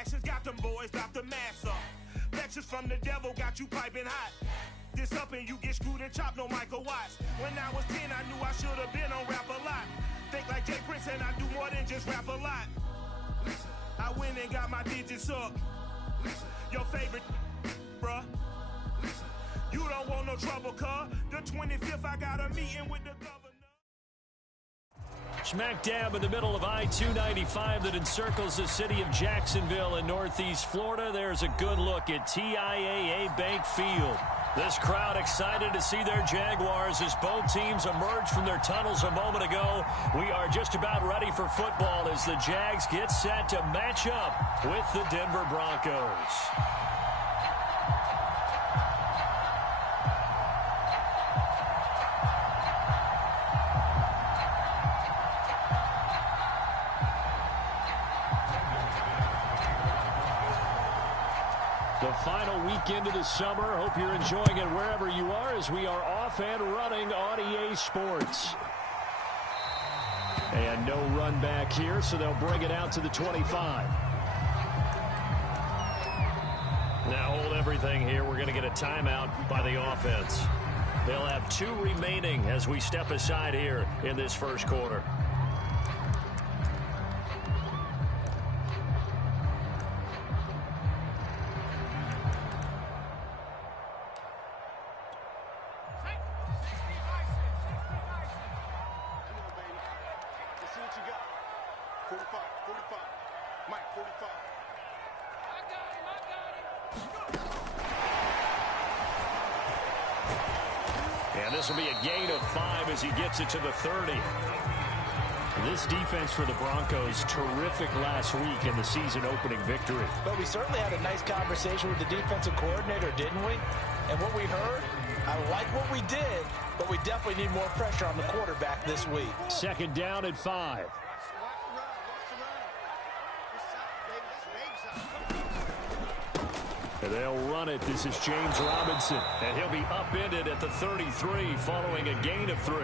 actions got them boys, got the mask up. Lectures from the devil got you piping hot. This up and you get screwed and chopped, no Michael Watts. When I was 10, I knew I should have been on rap a lot. Think like Jay Prince and I do more than just rap a lot. I went and got my digits up. Your favorite, bruh. You don't want no trouble, cuz. The 25th, I got a meeting with the governor. Smack dab in the middle of I-295 that encircles the city of Jacksonville in northeast Florida. There's a good look at TIAA Bank Field. This crowd excited to see their Jaguars as both teams emerge from their tunnels a moment ago. We are just about ready for football as the Jags get set to match up with the Denver Broncos. The final weekend of the summer. Hope you're enjoying it wherever you are as we are off and running on EA Sports. And no run back here, so they'll bring it out to the 25. Now hold everything here. We're going to get a timeout by the offense. They'll have 2 remaining as we step aside here in this first quarter. This will be a gain of 5 as he gets it to the 30. This defense for the Broncos, terrific last week in the season-opening victory. But we certainly had a nice conversation with the defensive coordinator, didn't we? And what we heard, I like what we did, but we definitely need more pressure on the quarterback this week. Second down at 5. They'll run it. This is James Robinson, and he'll be upended at the 33 following a gain of 3.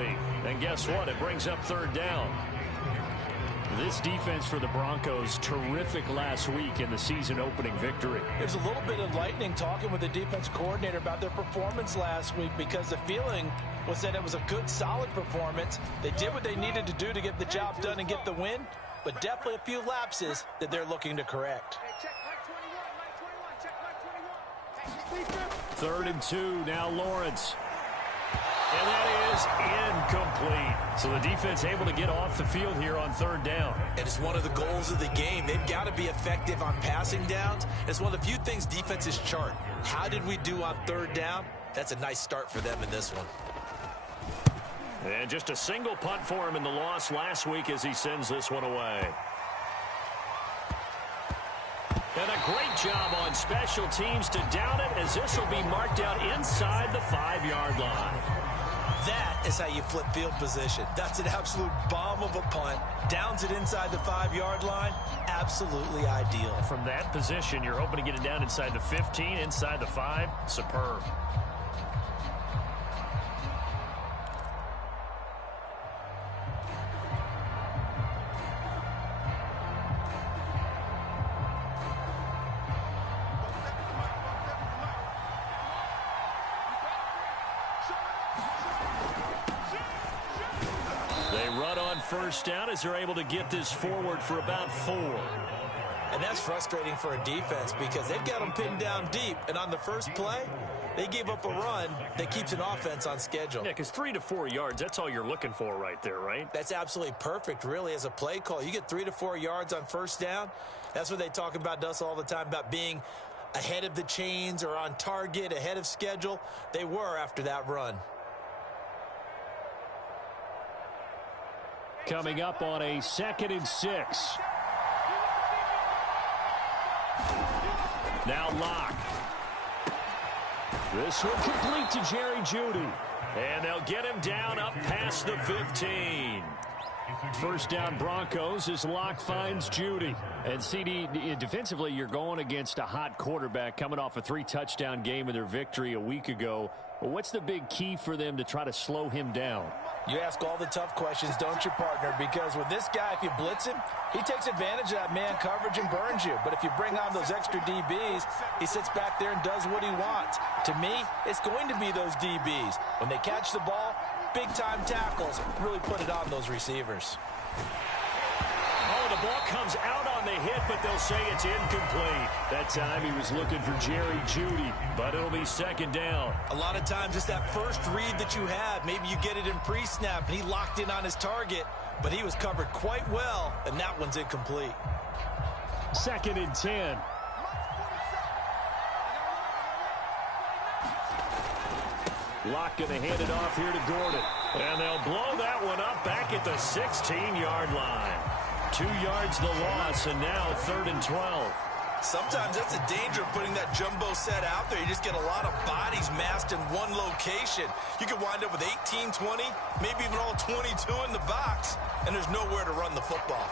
And guess what? It brings up third down. This defense for the Broncos, terrific last week in the season-opening victory. There's a little bit of lightning talking with the defense coordinator about their performance last week because the feeling was that it was a good, solid performance. They did what they needed to do to get the job done and get the win, but definitely a few lapses that they're looking to correct. 3rd and 2, now Lawrence. And that is incomplete. So the defense able to get off the field here on 3rd down. And it's one of the goals of the game. They've got to be effective on passing downs. It's one of the few things defenses chart. How did we do on 3rd down? That's a nice start for them in this one. And just a single punt for him in the loss last week as he sends this one away. And a great job on special teams to down it as this will be marked out inside the 5-yard line. That is how you flip field position. That's an absolute bomb of a punt. Downs it inside the 5-yard line. Absolutely ideal. From that position, you're hoping to get it down inside the 15, inside the 5. Superb. First down as they're able to get this forward for about 4. And that's frustrating for a defense because they've got them pinned down deep. And on the first play, they gave up a run that keeps an offense on schedule. Yeah, because 3 to 4 yards, that's all you're looking for right there, right? That's absolutely perfect, really, as a play call. You get 3 to 4 yards on first down. That's what they talk about us all the time, about being ahead of the chains or on target, ahead of schedule. They were after that run. Coming up on a 2nd and 6. Now Locke. This will complete to Jerry Jeudy. And they'll get him down up past the 15. First down Broncos as Locke finds Jeudy. And CD, defensively, you're going against a hot quarterback coming off a 3-touchdown game in their victory a week ago. Well, what's the big key for them to try to slow him down? You ask all the tough questions, don't you, partner? Because with this guy, if you blitz him, he takes advantage of that man coverage and burns you. But if you bring on those extra DBs, he sits back there and does what he wants. To me, it's going to be those DBs. When they catch the ball, big-time tackles really put it on those receivers. Oh, the ball comes out on the hit, but they'll say it's incomplete. That time he was looking for Jerry Jeudy, but it'll be second down. A lot of times it's that first read that you have. Maybe you get it in pre-snap, and he locked in on his target, but he was covered quite well, and that one's incomplete. 2nd and 10. Locke going to hand it off here to Gordon. And they'll blow that one up back at the 16-yard line. 2 yards the loss, and now 3rd and 12. Sometimes that's the danger of putting that jumbo set out there. You just get a lot of bodies massed in one location. You could wind up with 18, 20, maybe even all 22 in the box, and there's nowhere to run the football.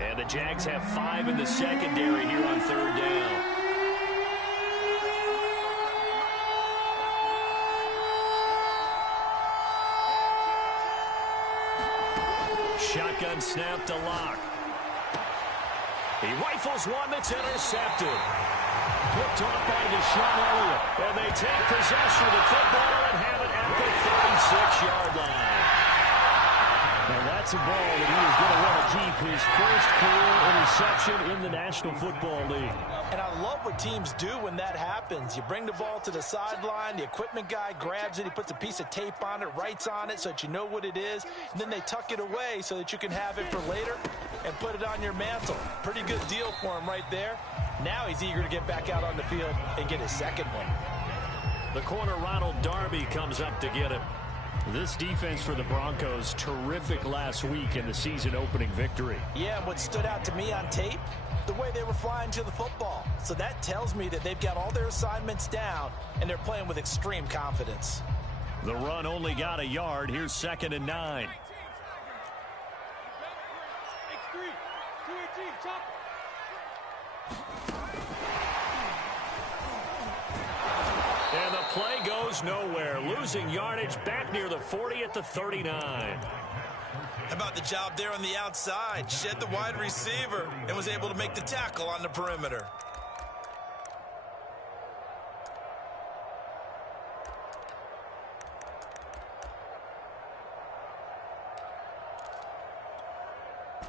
And the Jags have 5 in the secondary here on 3rd down. Shotgun snap to Locke. He rifles one that's intercepted. Picked off by Deshaun Elliott. And they take possession of the football and have it at the 36-yard line. Now that's a ball that he is going to want to keep, his first career interception in the National Football League. And I love what teams do when that happens. You bring the ball to the sideline, the equipment guy grabs it, he puts a piece of tape on it, writes on it so that you know what it is, and then they tuck it away so that you can have it for later and put it on your mantle. Pretty good deal for him right there. Now he's eager to get back out on the field and get his second one. The corner Ronald Darby comes up to get him. This defense for the Broncos, terrific last week in the season-opening victory. Yeah, what stood out to me on tape, the way they were flying to the football. So that tells me that they've got all their assignments down, and they're playing with extreme confidence. The run only got a yard. Here's 2nd and 9. And the play goes nowhere. Losing yardage back near the 40 at the 39. How about the job there on the outside? Shed the wide receiver and was able to make the tackle on the perimeter.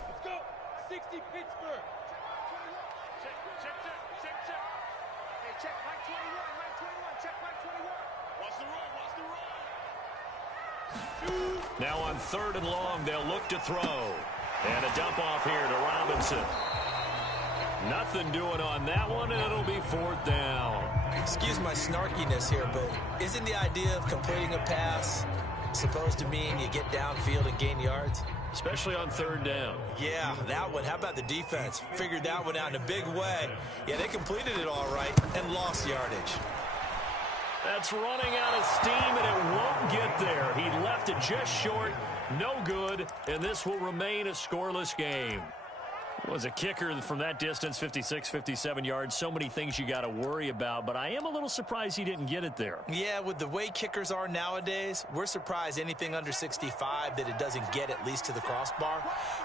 Let's go. 60 Pittsburgh. Check. Hey, check Mike 21. Check Mike 21. Watch the run. Now on 3rd and long, they'll look to throw. And a dump off here to Robinson. Nothing doing on that one, and it'll be 4th down. Excuse my snarkiness here, but isn't the idea of completing a pass supposed to mean you get downfield and gain yards? Especially on 3rd down. Yeah, that one. How about the defense? Figured that one out in a big way. Yeah, they completed it all right and lost yardage. That's running out of steam, and it won't get there. He left it just short, no good, and this will remain a scoreless game. Was a kicker from that distance, 56, 57 yards. So many things you got to worry about, but I am a little surprised he didn't get it there. Yeah, with the way kickers are nowadays, we're surprised anything under 65 that it doesn't get at least to the crossbar.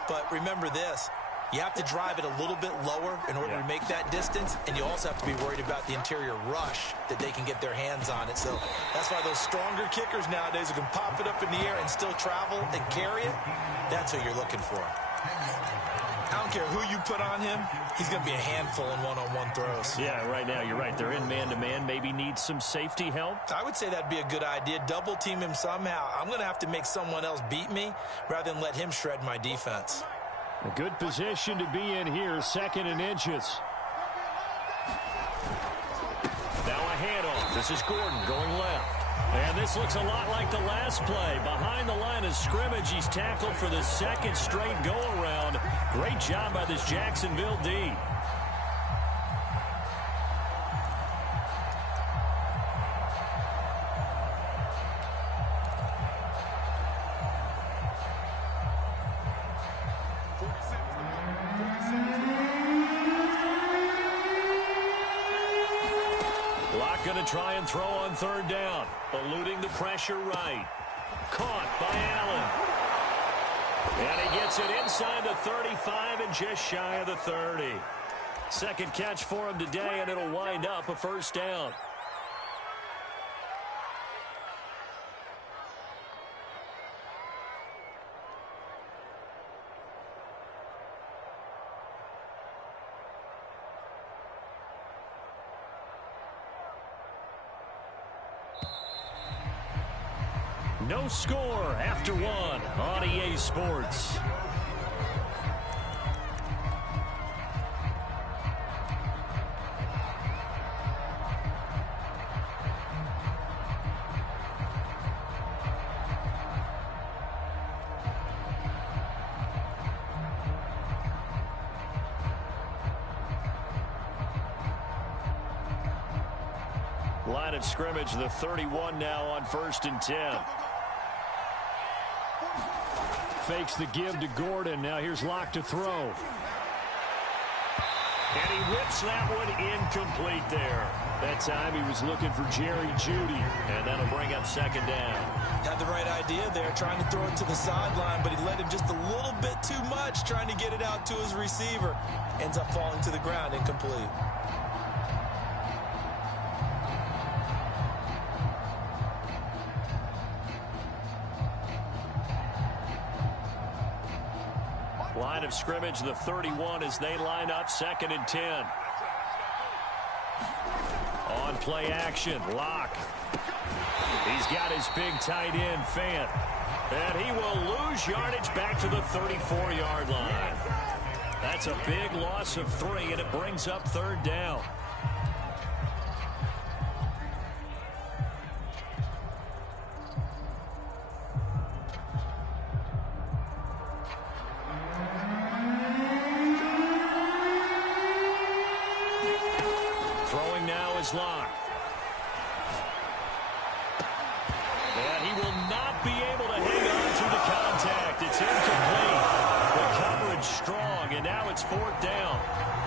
But remember this. You have to drive it a little bit lower in order to make that distance, and you also have to be worried about the interior rush that they can get their hands on it. So that's why those stronger kickers nowadays who can pop it up in the air and still travel and carry it, that's who you're looking for. I don't care who you put on him, he's going to be a handful in one-on-one throws. Yeah, right now you're right. They're in man-to-man, maybe need some safety help. I would say that'd be a good idea. Double team him somehow. I'm going to have to make someone else beat me rather than let him shred my defense. A good position to be in here, 2nd and inches. Now a handoff. This is Gordon going left. And this looks a lot like the last play. Behind the line of scrimmage, he's tackled for the 2nd straight go-around. Great job by this Jacksonville D. going to try and throw on third down. Eluding the pressure right. Caught by Allen. And he gets it inside the 35 and just shy of the 30. Second catch for him today, and it'll wind up a first down. No score after one on EA Sports. Line of scrimmage, the 31 now on 1st and 10. Fakes the give to Gordon. Now here's Locke to throw. And he rips that one incomplete there. That time he was looking for Jerry Jeudy. And that'll bring up second down. Had the right idea there, trying to throw it to the sideline, but he let him just a little bit too much, trying to get it out to his receiver. Ends up falling to the ground, incomplete. Line of scrimmage, the 31 as they line up 2nd and 10. On play action, Locke. He's got his big tight end, Fant. And he will lose yardage back to the 34-yard line. That's a big loss of 3, and it brings up 3rd down. Locke. And he will not be able to hang on to the contact. It's incomplete. The coverage strong, and now it's 4th down.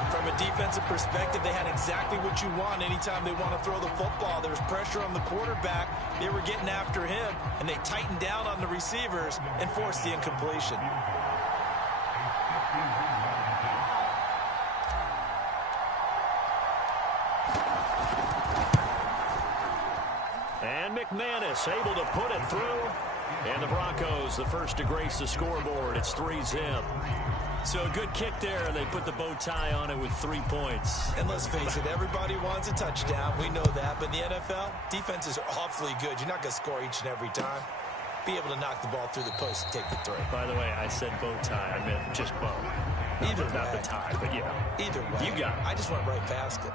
From a defensive perspective, they had exactly what you want anytime they want to throw the football. There was pressure on the quarterback. They were getting after him, and they tightened down on the receivers and forced the incompletion. McManus able to put it through. And the Broncos, the first to grace the scoreboard. It's 3-zip. So a good kick there, and they put the bow tie on it with 3 points. And let's face it, everybody wants a touchdown. We know that. But in the NFL, defenses are awfully good. You're not going to score each and every time. Be able to knock the ball through the post and take the throw. By the way, I said bow tie. I meant just bow. Either way. Not the tie, but yeah. Either way. You got it. I just went right past it.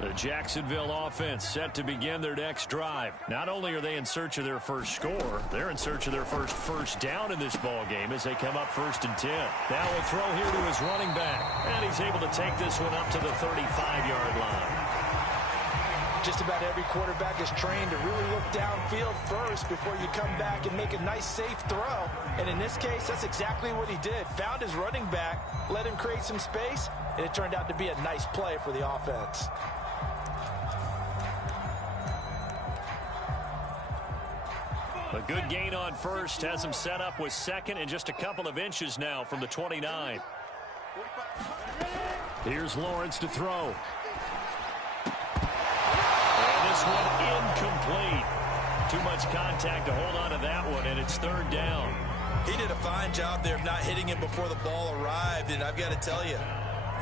The Jacksonville offense set to begin their next drive. Not only are they in search of their first score, they're in search of their first down in this ball game as they come up 1st and 10. Now he'll throw here to his running back, and he's able to take this one up to the 35-yard line. Just about every quarterback is trained to really look downfield first before you come back and make a nice, safe throw. And in this case, that's exactly what he did. Found his running back, let him create some space, and it turned out to be a nice play for the offense. A good gain on first has him set up with 2nd and just a couple of inches now from the 29. Here's Lawrence to throw. And this one incomplete. Too much contact to hold on to that one, and it's 3rd down. He did a fine job there of not hitting him before the ball arrived, and I've got to tell you,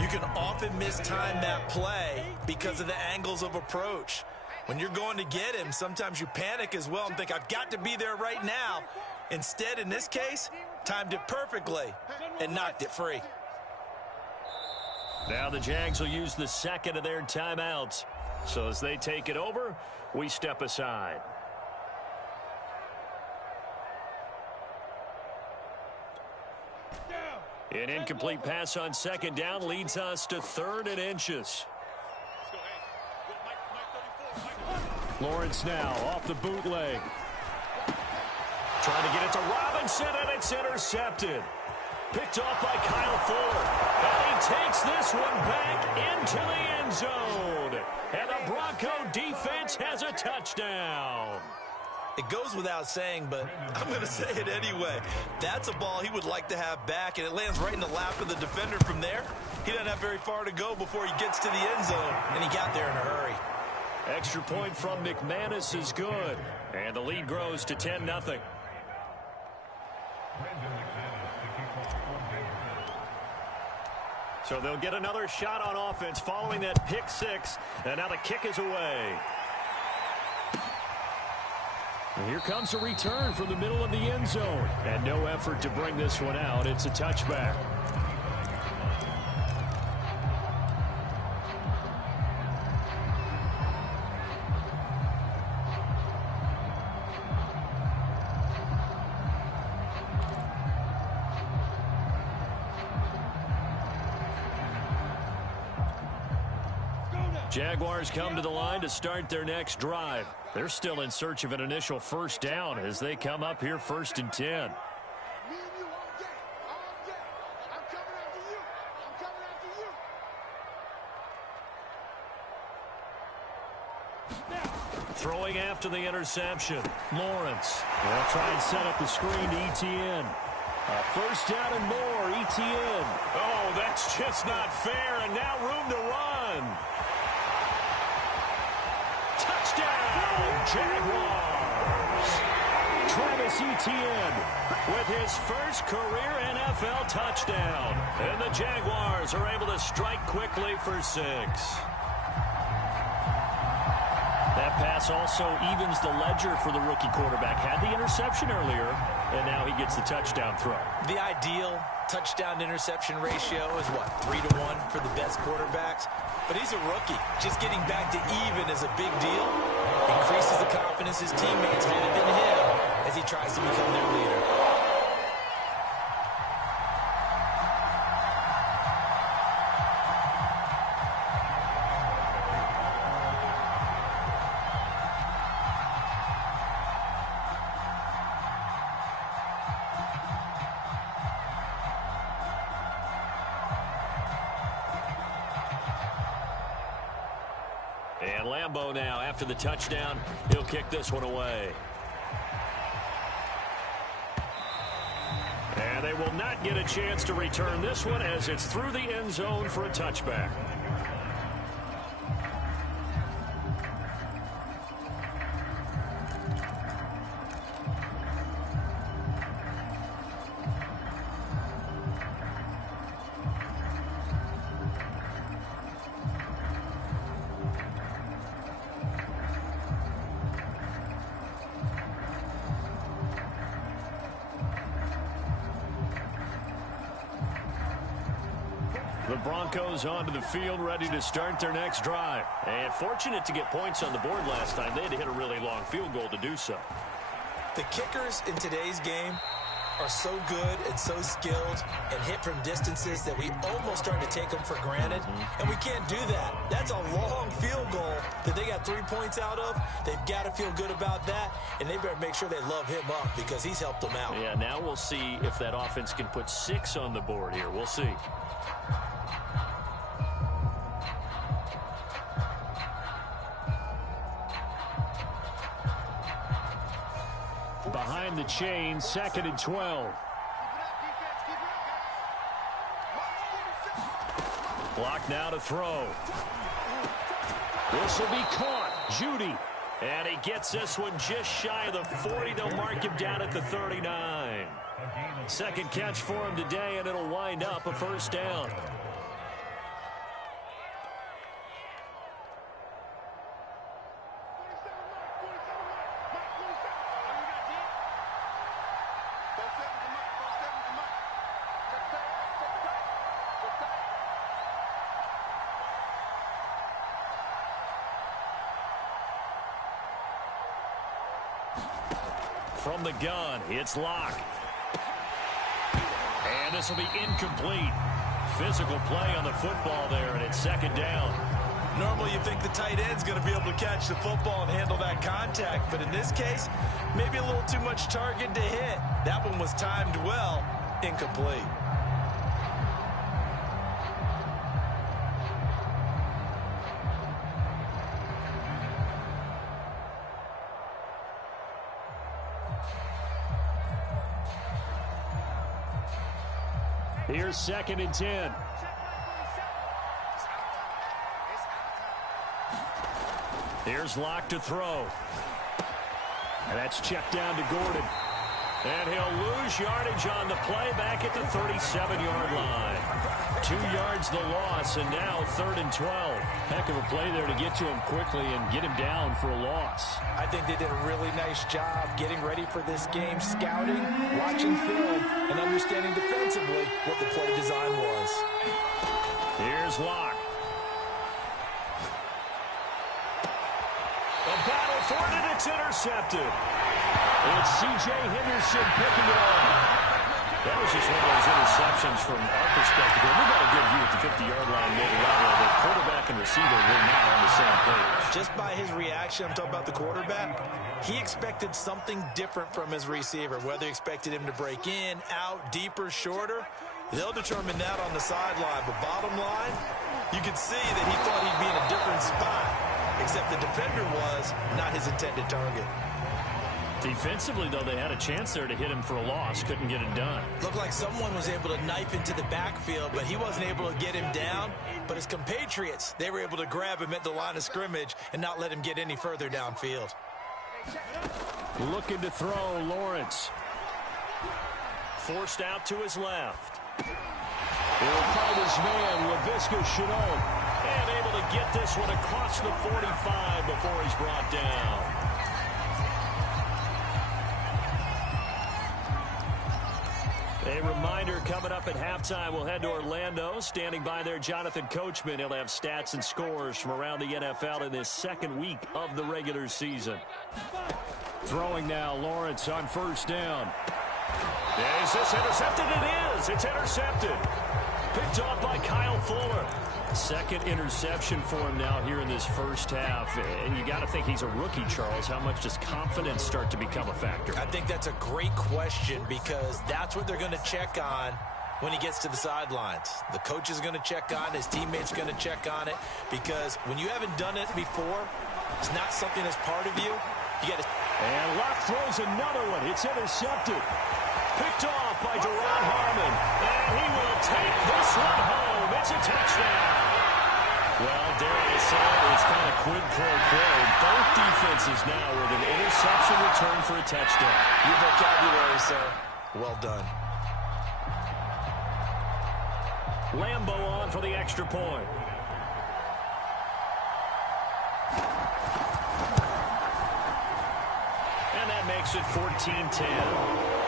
you can often mistime that play because of the angles of approach. When you're going to get him, sometimes you panic as well and think, I've got to be there right now. Instead, in this case, timed it perfectly and knocked it free. Now the Jags will use the 2nd of their timeouts. So as they take it over, we step aside. An incomplete pass on 2nd down leads us to 3rd and inches. Lawrence now off the bootleg. Trying to get it to Robinson, and it's intercepted. Picked off by Kyle Fuller. And he takes this one back into the end zone. And the Bronco defense has a touchdown. It goes without saying, but I'm going to say it anyway. That's a ball he would like to have back, and it lands right in the lap of the defender from there. He doesn't have very far to go before he gets to the end zone, and he got there in a hurry. Extra point from McManus is good. And the lead grows to 10-0. So they'll get another shot on offense following that pick six. And now the kick is away. And here comes a return from the middle of the end zone. And no effort to bring this one out. It's a touchback. Jaguars come to the line to start their next drive. They're still in search of an initial first down as they come up here 1st and 10. Throwing after the interception. Lawrence. They'll try and set up the screen to ETN. First down and more, ETN. Oh, that's just not fair, and now room to run. Touchdown, Jaguars. Travis Etienne with his first career NFL touchdown. And the Jaguars are able to strike quickly for 6. That pass also evens the ledger for the rookie quarterback. Had the interception earlier, and now he gets the touchdown throw. The ideal touchdown-interception ratio is, what, 3-to-1 for the best quarterbacks? But he's a rookie. Just getting back to even is a big deal. Increases the confidence his teammates have in him as he tries to become their leader. And Lambeau now, after the touchdown, he'll kick this one away. And they will not get a chance to return this one as it's through the end zone for a touchback. The Broncos onto the field, ready to start their next drive. And fortunate to get points on the board last time. They had to hit a really long field goal to do so. The kickers in today's game are so good and so skilled and hit from distances that we almost start to take them for granted. And we can't do that. That's a long field goal that they got 3 points out of. They've got to feel good about that, and they better make sure they love him up because he's helped them out. Yeah, now we'll see if that offense can put 6 on the board here. We'll see. Behind the chain, 2nd and 12. Block now to throw. This will be caught. Judy. And he gets this one just shy of the 40. They'll mark him down at the 39. Second catch for him today, and it'll wind up a first down. From the gun, it's Locke. And this will be incomplete. Physical play on the football there, and it's 2nd down. Normally you think the tight end's going to be able to catch the football and handle that contact, but in this case, maybe a little too much target to hit. That one was timed well, incomplete. Here's 2nd and 10. Here's Locke to throw. And that's checked down to Gordon. And he'll lose yardage on the play back at the 37-yard line. 2 yards the loss, and now 3rd and 12. Heck of a play there to get to him quickly and get him down for a loss. I think they did a really nice job getting ready for this game, scouting, watching film, and understanding defensively what the play design was. Here's Locke. A battle for it, and it's intercepted. It's C.J. Henderson picking it off. That was just one of those interceptions from our perspective. We got a good view at the 50-yard line mid-level. The quarterback and receiver were not on the same page. Just by his reaction, I'm talking about the quarterback, he expected something different from his receiver. Whether he expected him to break in, out, deeper, shorter, they'll determine that on the sideline. But bottom line, you could see that he thought he'd be in a different spot, except the defender was not his intended target. Defensively, though, they had a chance there to hit him for a loss. Couldn't get it done. Looked like someone was able to knife into the backfield, but he wasn't able to get him down. But his compatriots, they were able to grab him at the line of scrimmage and not let him get any further downfield. Looking to throw, Lawrence. Forced out to his left. He'll find his man, Laviska Shenault. And able to get this one across the 45 before he's brought down. A reminder, coming up at halftime, we'll head to Orlando. Standing by there, Jonathan Coachman. He'll have stats and scores from around the NFL in this 2nd week of the regular season. Throwing now, Lawrence on 1st down. Is this intercepted? It is. It's intercepted. Picked off by Kyle Fuller. 2nd interception for him now here in this 1st half. And you got to think he's a rookie, Charles. How much does confidence start to become a factor? I think that's a great question because that's what they're going to check on when he gets to the sidelines. The coach is going to check on it. His teammates are going to check on it because when you haven't done it before, it's not something that's part of you. You got to. And Locke throws another one. It's intercepted. Picked off by Deron Harmon. And he will take this one home. It's a touchdown. Well, dare I say it, it's kind of quid pro quo. Both defenses now with an interception return for a touchdown. Your vocabulary, sir. Well done. Lambo on for the extra point. And that makes it 14-10.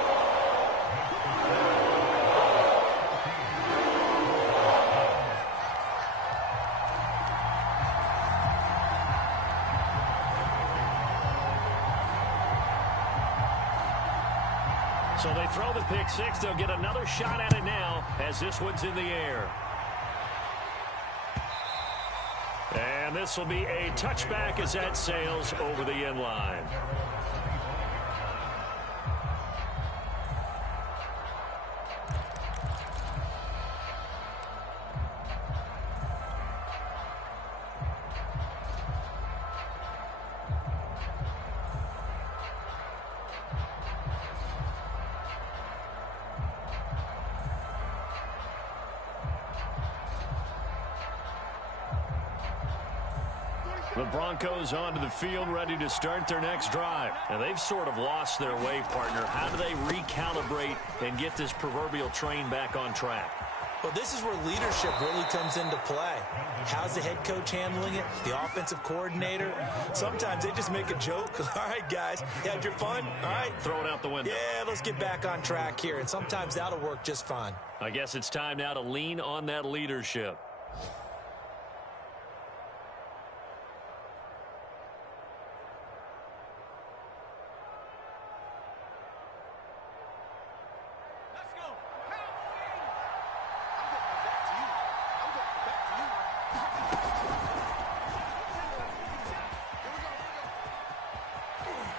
So they throw the pick six. They'll get another shot at it now as this one's in the air. And this will be a touchback as that sails over the end line. The Broncos onto the field, ready to start their next drive. Now, they've sort of lost their way, partner. How do they recalibrate and get this proverbial train back on track? Well, this is where leadership really comes into play. How's the head coach handling it? The offensive coordinator? Sometimes they just make a joke. All right, guys, you had your fun? All right. Throw it out the window. Yeah, let's get back on track here. And sometimes that'll work just fine. I guess it's time now to lean on that leadership.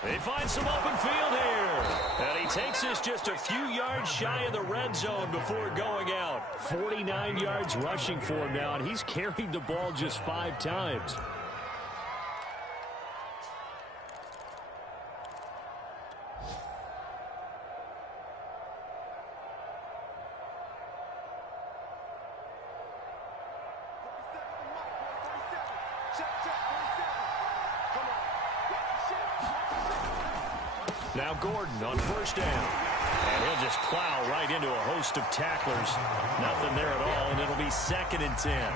They find some open field here. And he takes this just a few yards shy of the red zone before going out. 49 yards rushing for him now, and he's carried the ball just 5 times. Now Gordon on first down. And he'll just plow right into a host of tacklers. Nothing there at all, and it'll be 2nd and 10.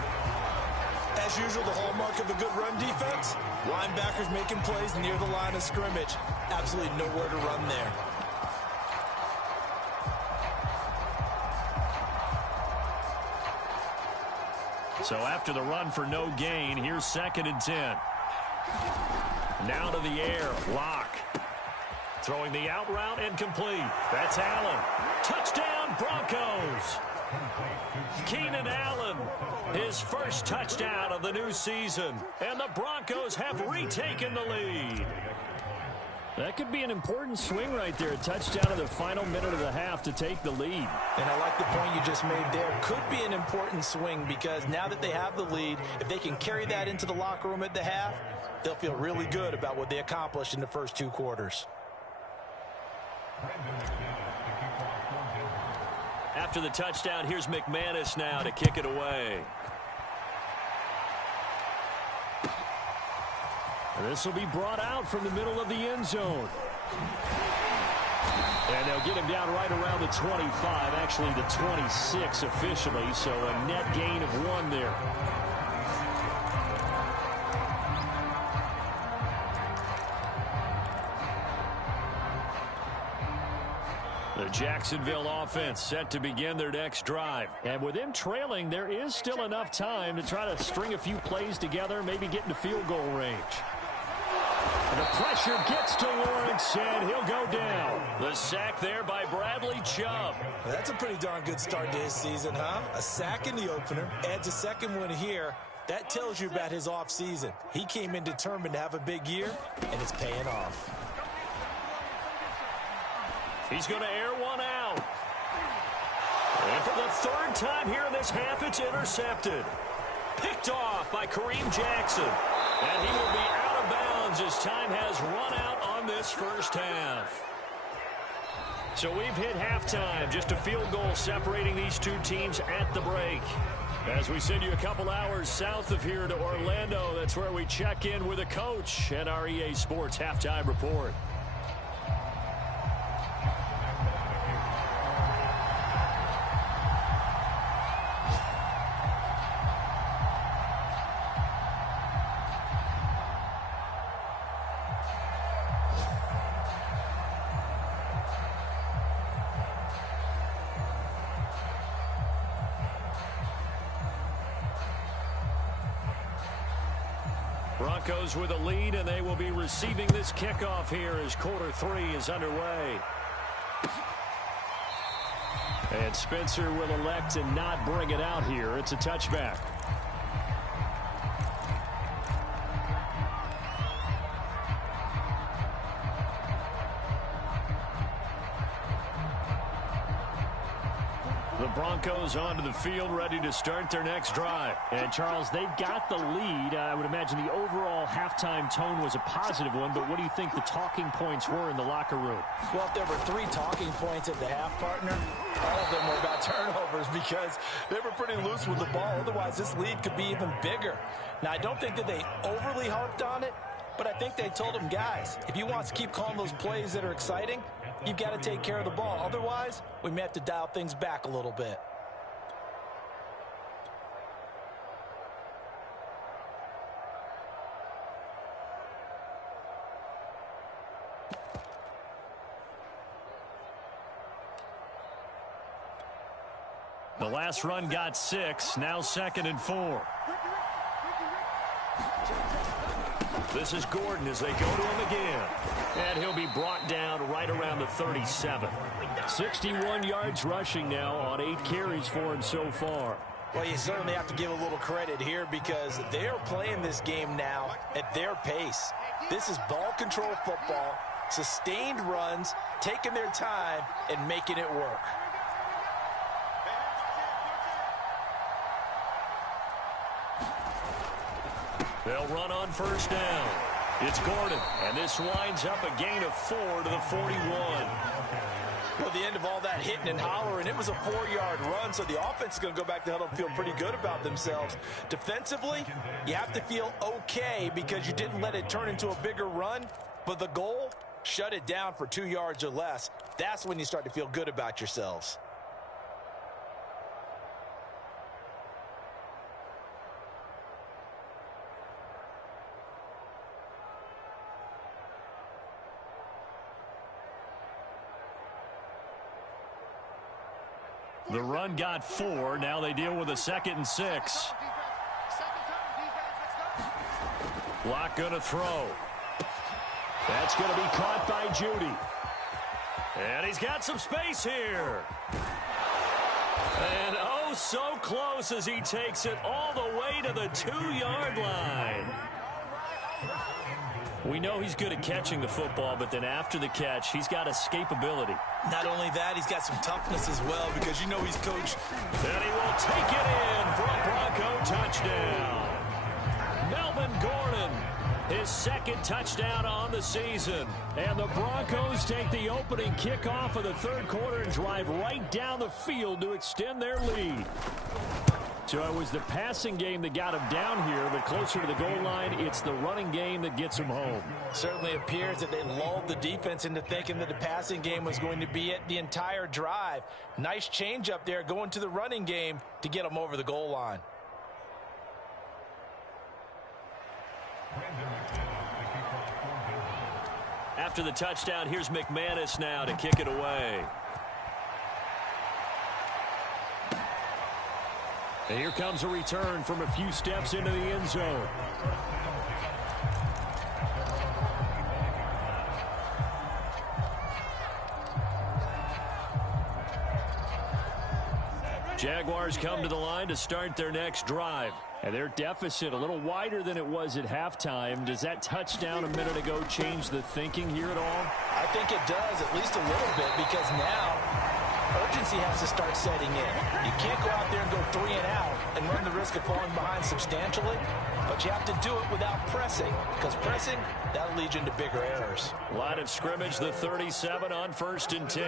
As usual, the hallmark of a good run defense, linebackers making plays near the line of scrimmage. Absolutely nowhere to run there. So after the run for no gain, here's 2nd and 10. Now to the air, Locke. Throwing the out route and complete. That's Allen. Touchdown, Broncos. Keenan Allen, his first touchdown of the new season. And the Broncos have retaken the lead. That could be an important swing right there. A touchdown in the final minute of the half to take the lead. And I like the point you just made there. Could be an important swing because now that they have the lead, if they can carry that into the locker room at the half, they'll feel really good about what they accomplished in the first 2 quarters. After the touchdown, here's McManus now to kick it away. This will be brought out from the middle of the end zone. And they'll get him down right around the 25, actually the 26 officially, so a net gain of 1 there. The Jacksonville offense set to begin their next drive. And with them trailing, there is still enough time to try to string a few plays together, maybe get into field goal range. And the pressure gets to Lawrence, and he'll go down. The sack there by Bradley Chubb. That's a pretty darn good start to his season, huh? A sack in the opener, adds a second one here. That tells you about his offseason. He came in determined to have a big year, and it's paying off. He's going to air one out. And for the 3rd time here in this half, it's intercepted. Picked off by Kareem Jackson. And he will be out of bounds as time has run out on this first half. So we've hit halftime. Just a field goal separating these 2 teams at the break. As we send you a couple hours south of here to Orlando, that's where we check in with a coach at our EA Sports Halftime Report. Broncos with a lead, and they will be receiving this kickoff here as quarter 3 is underway. And Spencer will elect to not bring it out here. It's a touchback. The Broncos onto the field, ready to start their next drive. And, Charles, they've got the lead. I would imagine the overall halftime tone was a positive one, but what do you think the talking points were in the locker room? Well, if there were 3 talking points at the half, partner, all of them were about turnovers because they were pretty loose with the ball. Otherwise, this lead could be even bigger. Now, I don't think that they overly harped on it, but I think they told them, guys, if you want to keep calling those plays that are exciting, you've got to take care of the ball. Otherwise, we may have to dial things back a little bit. The last run got 6, now 2nd and 4. This is Gordon as they go to him again. And he'll be brought down right around the 37. 61 yards rushing now on 8 carries for him so far. Well, you certainly have to give a little credit here because they are playing this game now at their pace. This is ball control football. sustained runs, taking their time, and making it work. They'll run on first down. It's Gordon, and this winds up a gain of 4 to the 41. Well, the end of all that hitting and hollering, it was a 4-yard run, so the offense is going to go back to huddle and feel pretty good about themselves. Defensively, you have to feel okay because you didn't let it turn into a bigger run, but the goal, shut it down for 2 yards or less. That's when you start to feel good about yourselves. The run got 4. Now they deal with a 2nd and 6. Lock going to throw. That's going to be caught by Judy. And he's got some space here. And oh, so close as he takes it all the way to the 2-yard line. We know he's good at catching the football, but then after the catch, he's got escapability. Not only that, he's got some toughness as well because you know he's coached. And he will take it in for a Bronco touchdown. Melvin Gordon, his 2nd touchdown on the season. And the Broncos take the opening kickoff of the 3rd quarter and drive right down the field to extend their lead. So it was the passing game that got him down here, but closer to the goal line, it's the running game that gets him home. Certainly appears that they lulled the defense into thinking that the passing game was going to be it the entire drive. Nice change up there going to the running game to get them over the goal line. After the touchdown, here's McManus now to kick it away. And here comes a return from a few steps into the end zone. Jaguars come to the line to start their next drive. And their deficit a little wider than it was at halftime. Does that touchdown a minute ago change the thinking here at all? I think it does, at least a little bit, because now urgency has to start setting in. You can't go out there and go 3 and out and run the risk of falling behind substantially, but you have to do it without pressing, because pressing, that'll lead you into bigger errors. Line of scrimmage, the 37 on 1st and 10.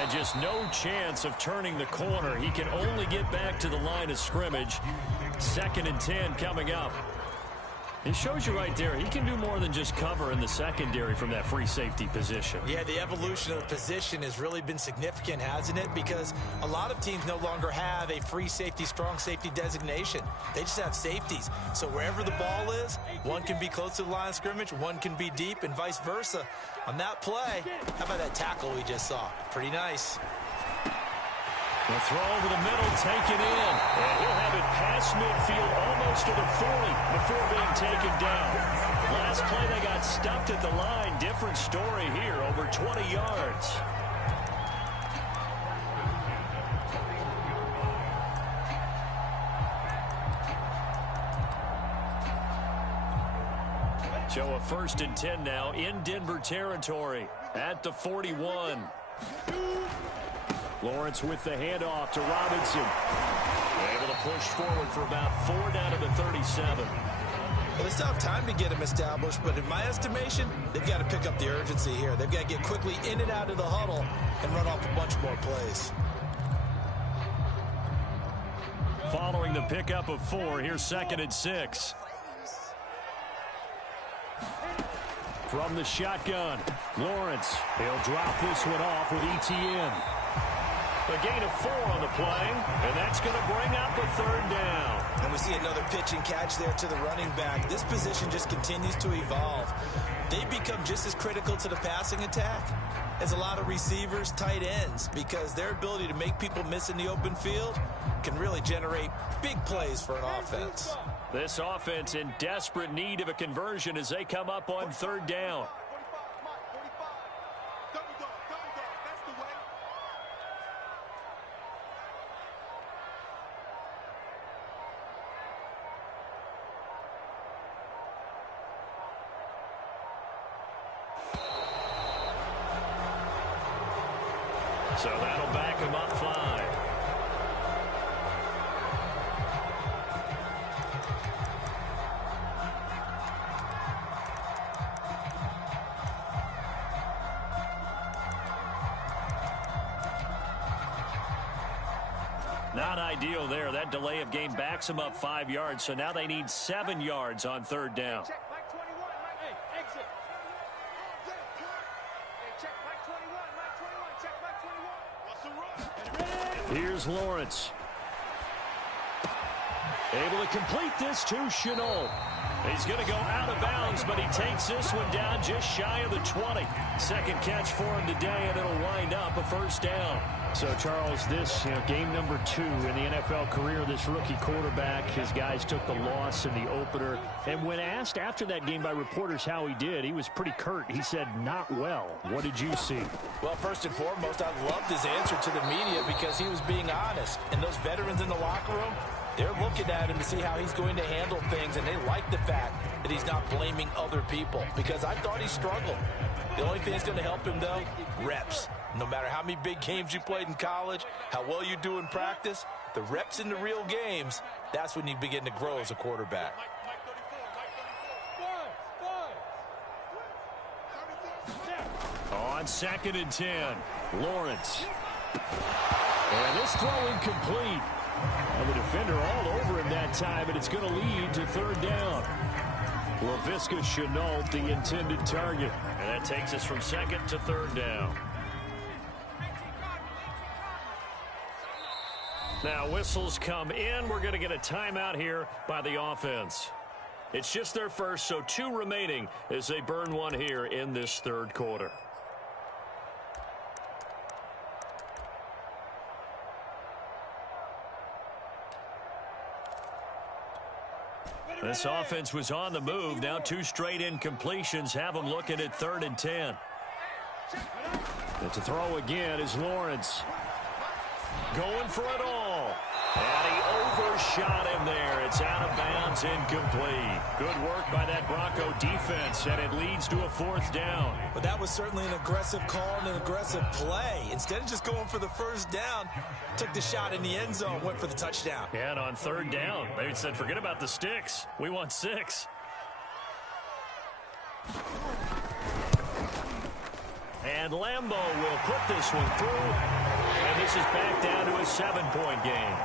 And just no chance of turning the corner. He can only get back to the line of scrimmage. 2nd and 10 coming up. It shows you right there, he can do more than just cover in the secondary from that free safety position. Yeah, the evolution of the position has really been significant, hasn't it? Because a lot of teams no longer have a free safety, strong safety designation. They just have safeties. So wherever the ball is, one can be close to the line of scrimmage, one can be deep, and vice versa. On that play, how about that tackle we just saw? Pretty nice. The throw over the middle, taken in. And he'll have it past midfield, almost to the 40 before being taken down. Last play, they got stuffed at the line. Different story here, over 20 yards. So a 1st and 10 now in Denver territory at the 41. Lawrence with the handoff to Robinson. Able to push forward for about 4 down to the 37. Well, they still have time to get them established, but in my estimation, they've got to pick up the urgency here. They've got to get quickly in and out of the huddle and run off a bunch more plays. Following the pickup of 4, here's 2nd and 6. From the shotgun, Lawrence. He'll drop this one off with ETN. A gain of 4 on the play, and that's going to bring up a 3rd down. And we see another pitch and catch there to the running back. This position just continues to evolve. They become just as critical to the passing attack as a lot of receivers, tight ends, because their ability to make people miss in the open field can really generate big plays for an offense. This offense in desperate need of a conversion as they come up on 3rd down. So that'll back him up 5. Not ideal there. That delay of game backs them up 5 yards, so now they need 7 yards on 3rd down. Check Mike 21. Hey, exit. Hey, check Mike 21. Mike 21. Check Mike 21. Here's Lawrence. Able to complete this to Chenault. He's going to go out of bounds, but he takes this one down just shy of the 20. Second catch for him today, and it'll wind up a 1st down. So, Charles, this game number 2 in the NFL career, this rookie quarterback. His guys took the loss in the opener. And when asked after that game by reporters how he did, he was pretty curt. He said, not well. What did you see? Well, first and foremost, I loved his answer to the media because he was being honest. And those veterans in the locker room, they're looking at him to see how he's going to handle things, and they like the fact that he's not blaming other people because I thought he struggled. The only thing that's going to help him, though, reps. No matter how many big games you played in college, how well you do in practice, the reps in the real games, that's when you begin to grow as a quarterback. On 2nd and 10, Lawrence. And this throw incomplete. And the defender all over him that time, and it's going to lead to 3rd down. Laviska Chenault, the intended target. And that takes us from 2nd to 3rd down. Now whistles come in. We're going to get a timeout here by the offense. It's just their first, so 2 remaining as they burn one here in this 3rd quarter. This offense was on the move. Now 2 straight incompletions have them looking at 3rd and 10. And to throw again is Lawrence. Going for it all. And he overshot him there. It's out of bounds, incomplete. Good work by that Bronco defense, and it leads to a 4th down. But that was certainly an aggressive call and an aggressive play. Instead of just going for the 1st down, took the shot in the end zone, went for the touchdown. And on 3rd down, they said, forget about the sticks. We want 6. And Lambeau will put this one through. And this is back down to a 7-point game.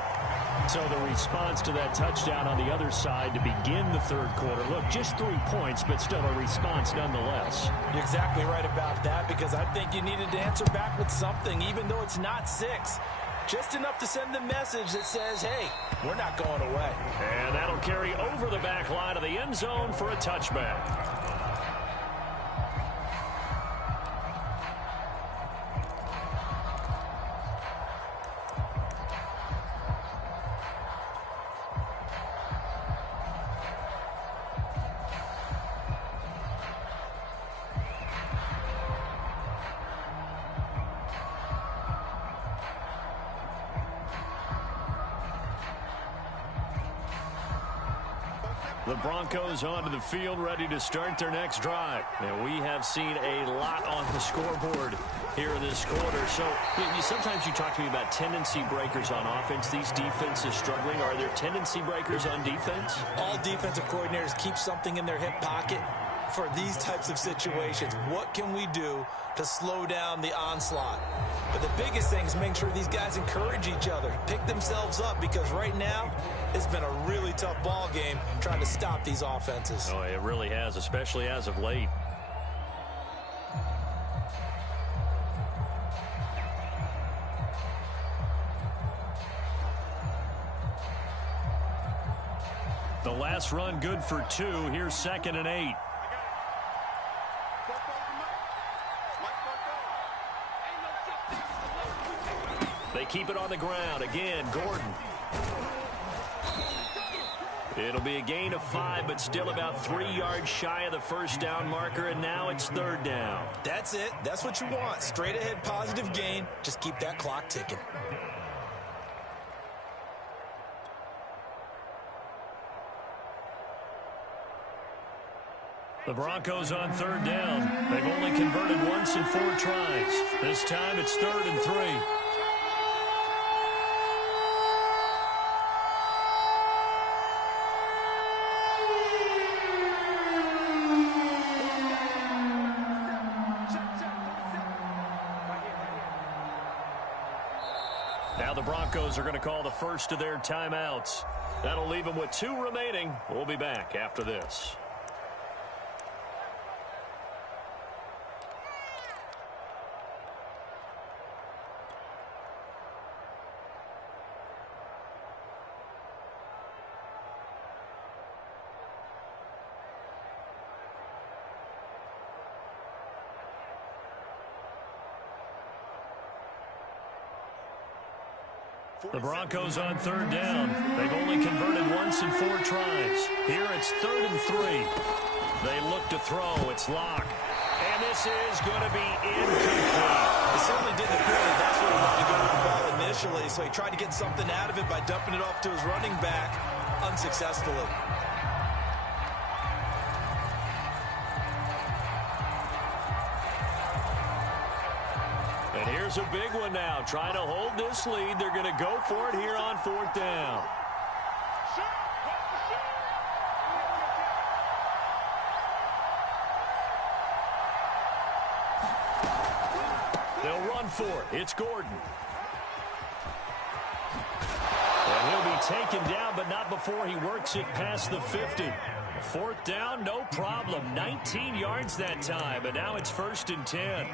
So the response to that touchdown on the other side to begin the 3rd quarter. Look, just 3 points, but still a response nonetheless. You're exactly right about that because I think you needed to answer back with something, even though it's not 6. Just enough to send the message that says, hey, we're not going away. And that'll carry over the back line of the end zone for a touchback. The Broncos onto the field, ready to start their next drive. And we have seen a lot on the scoreboard here in this quarter. So sometimes you talk to me about tendency breakers on offense. These defenses struggling. Are there tendency breakers on defense? All defensive coordinators keep something in their hip pocket for these types of situations. What can we do to slow down the onslaught? But the biggest thing is make sure these guys encourage each other, pick themselves up, because right now it's been a really tough ball game trying to stop these offenses. Oh, it really has, especially as of late. The last run good for 2. Here's 2nd and 8. They keep it on the ground. Again, Gordon. It'll be a gain of 5, but still about 3 yards shy of the 1st down marker, and now it's 3rd down. That's it. That's what you want. Straight ahead positive gain. Just keep that clock ticking. The Broncos on third down. They've only converted once in 4 tries. This time it's 3rd and 3. Now the Broncos are going to call the first of their timeouts. That'll leave them with 2 remaining. We'll be back after this. The Broncos on third down. They've only converted once in 4 tries. Here it's 3rd and 3. They look to throw. It's Locke. And this is going to be incomplete. It certainly didn't appear that that's where he wanted to go with the ball initially, so he tried to get something out of it by dumping it off to his running back unsuccessfully. And here's a big one now. Trying to hold this lead. They're going to go for it here on 4th down. They'll run for it. It's Gordon. And he'll be taken down, but not before he works it past the 50. 4th down, no problem. 19 yards that time, and now it's 1st and 10.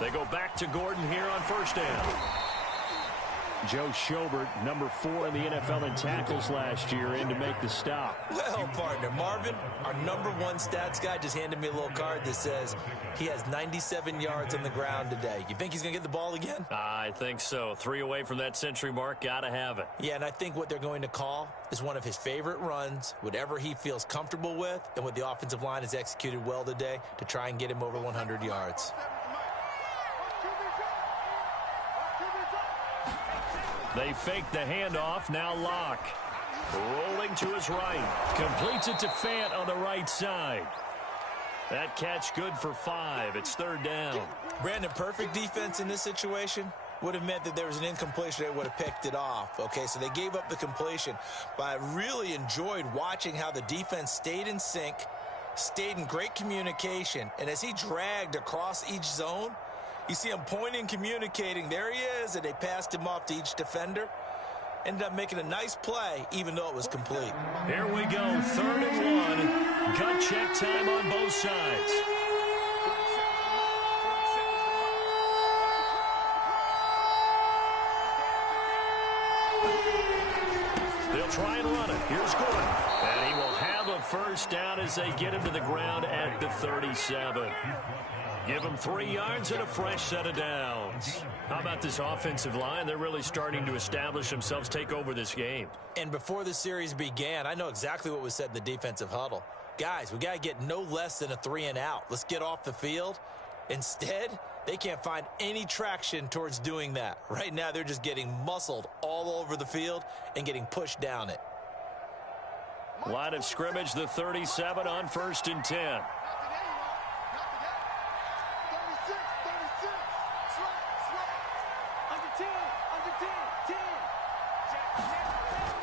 They go back to Gordon here on 1st down. Joe Schobert, number 4 in the NFL in tackles last year, in to make the stop. Well, partner, Marvin, our number 1 stats guy, just handed me a little card that says he has 97 yards on the ground today. You think he's going to get the ball again? I think so. 3 away from that century mark. Got to have it. Yeah, and I think what they're going to call is one of his favorite runs, whatever he feels comfortable with, and what the offensive line has executed well today to try and get him over 100 yards. They fake the handoff. Now Locke. Rolling to his right. Completes it to Fant on the right side. That catch good for 5. It's 3rd down. Brandon, perfect defense in this situation would have meant that there was an incompletion. They would have picked it off. Okay, so they gave up the completion. But I really enjoyed watching how the defense stayed in sync, stayed in great communication. And as he dragged across each zone, you see him pointing, communicating. There he is, and they passed him off to each defender. Ended up making a nice play, even though it was complete. Here we go, 3rd and 1. Gut check time on both sides. They'll try and run it. Here's Gordon. And he will have a 1st down as they get him to the ground at the 37. Give them 3 yards and a fresh set of downs. How about this offensive line? They're really starting to establish themselves, take over this game. And before the series began, I know exactly what was said in the defensive huddle. Guys, we got to get no less than a 3 and out. Let's get off the field. Instead, they can't find any traction towards doing that. Right now, they're just getting muscled all over the field and getting pushed down it. Line of scrimmage, the 37 on 1st and 10.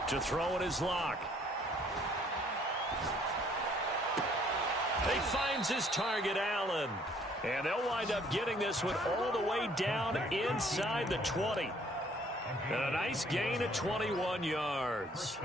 To throw it is Locke. He finds his target, Allen. And they'll wind up getting this one all the way down inside the 20. And a nice gain of 21 yards.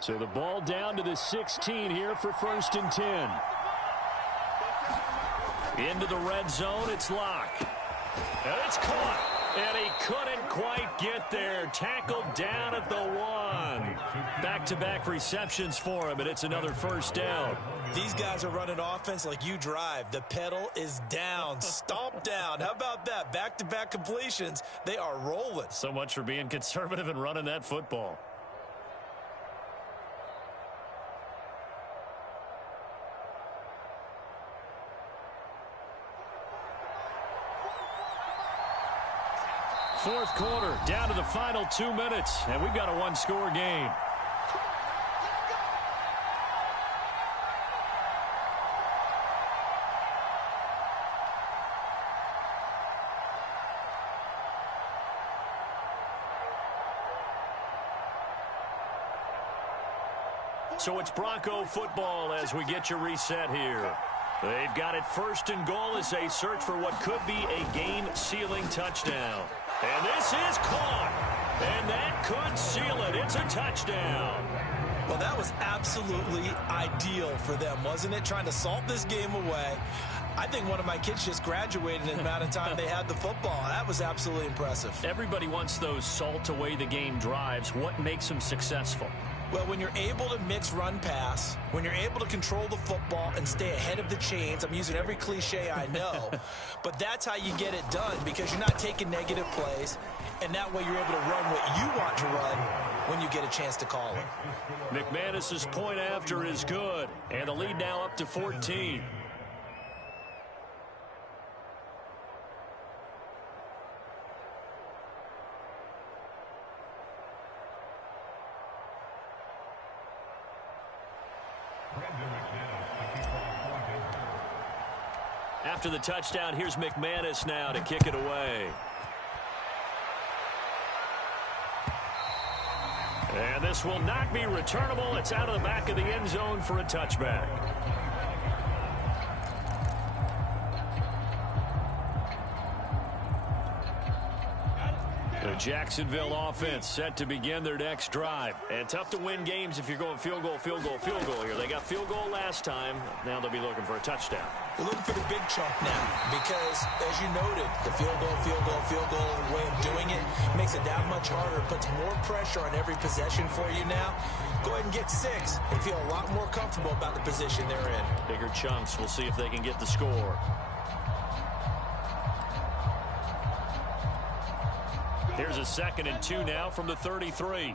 So the ball down to the 16 here for 1st and 10. Into the red zone, it's Locke. And it's caught. And he couldn't quite get there. Tackled down at the 1. Back-to-back receptions for him, and it's another 1st down. These guys are running offense like you drive. The pedal is down, stomp down. How about that? Back-to-back completions. They are rolling. So much for being conservative and running that football. Fourth quarter, down to the final 2 minutes, and we've got a one-score game. So it's Bronco football as we get you reset here. They've got it 1st and goal as they search for what could be a game-sealing touchdown. And this is caught. And that could seal it. It's a touchdown. Well, that was absolutely ideal for them, wasn't it? Trying to salt this game away. I think one of my kids just graduated in the amount of time they had the football. That was absolutely impressive. Everybody wants those salt away the game drives. What makes them successful? Well, when you're able to mix run-pass, when you're able to control the football and stay ahead of the chains, I'm using every cliche I know, but that's how you get it done because you're not taking negative plays, and that way you're able to run what you want to run when you get a chance to call it. McManus's point after is good, and the lead now up to 14. After the touchdown, here's McManus now to kick it away. And this will not be returnable. It's out of the back of the end zone for a touchback. The Jacksonville offense set to begin their next drive. And tough to win games if you're going field goal, field goal, field goal here. They got field goal last time. Now they'll be looking for a touchdown. We're looking for the big chunk now because, as you noted, the field goal way of doing it makes it that much harder. It puts more pressure on every possession for you now. Go ahead and get 6 and feel a lot more comfortable about the position they're in. Bigger chunks. We'll see if they can get the score. Here's a 2nd and 2 now from the 33.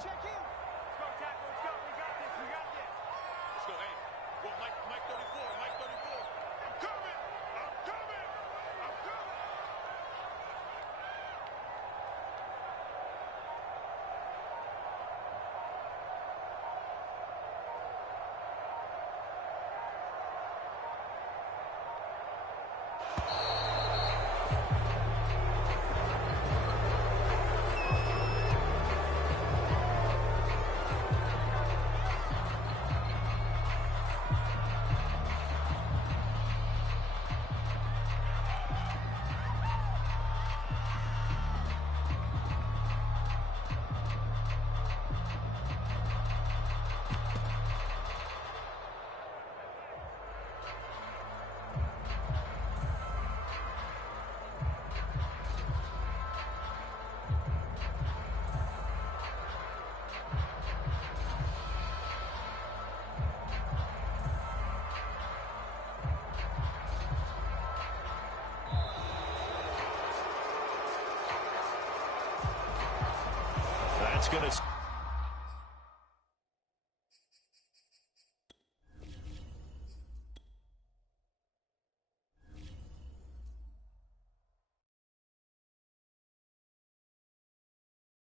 That's going to